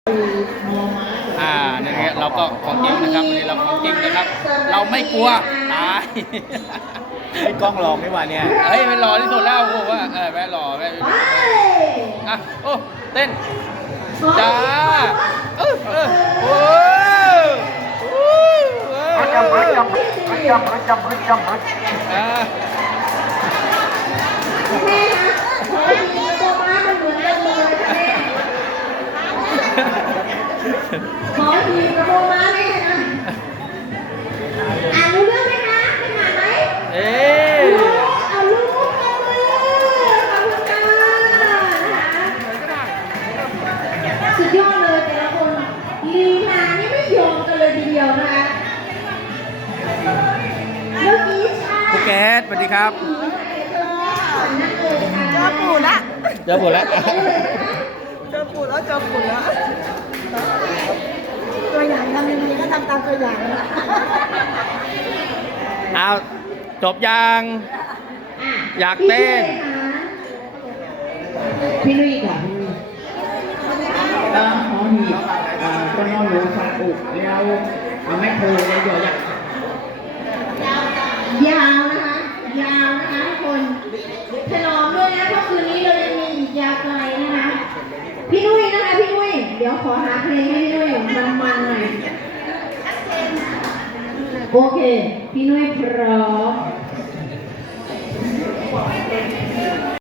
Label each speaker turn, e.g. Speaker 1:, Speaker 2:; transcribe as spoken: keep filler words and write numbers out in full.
Speaker 1: อ่าเนี่ยเราก็ของจริงนะครับวันนี้เราของจริงนะครับ เราไม่กลัวตาย
Speaker 2: ไอ้กล้องหลอกนี่หว่าเนี่ย
Speaker 1: เฮ้ยไม่รอที่สุดแล้วโอ้ว่าเออแม่รอแม่อ่ะโอ้เต้นจ้าเออเออโอ้โหจำจำจำจำจำจำอ่า
Speaker 3: แม่คะพอดีตัวม้ามันเหมือนกันเลยค่ะแม่ขอทีกระโปรงม้าแม่นะอ่านรู้เรื่องไหมคะไม่อ่านไหม
Speaker 1: เอ๊ะ
Speaker 3: เอาลูกเอามือขอบคุณค่ะนะคะสุดยอดเลยแต่ละคนลีลานี่ไม่ยอมกันเลยทีเดียวนะคะเมื่อกี้ชา
Speaker 1: ครูแก๊สสวัสดีครับ
Speaker 4: เจอปู่ละ
Speaker 1: เจอผมแล้ว
Speaker 4: เจอปู่แล้วเจอปู่แล้วตัวอย่างทำยังไงก็ทำตามตัวอย่างนะ
Speaker 1: เอาจบยังอยากเต้น
Speaker 5: พี่นุ้ยค่ะเอ่อหอหีบเอ่อต้นนอนหนูฟันอุกแล้วเอาไม้โทรเลยเดี๋ยวอยาก
Speaker 3: ยาวนะคะ ยาวนะคะทุกคนฉลองด้วยนะเพราะคืนนี้เรายังมีอีกยาวไกลนะคะ พี่นุ้ยนะคะพี่นุ้ยเดี๋ยวขอหาเพลงให้พี่นุ้ยมันๆหน่อยโอเค พี่นุ้ยพร้อม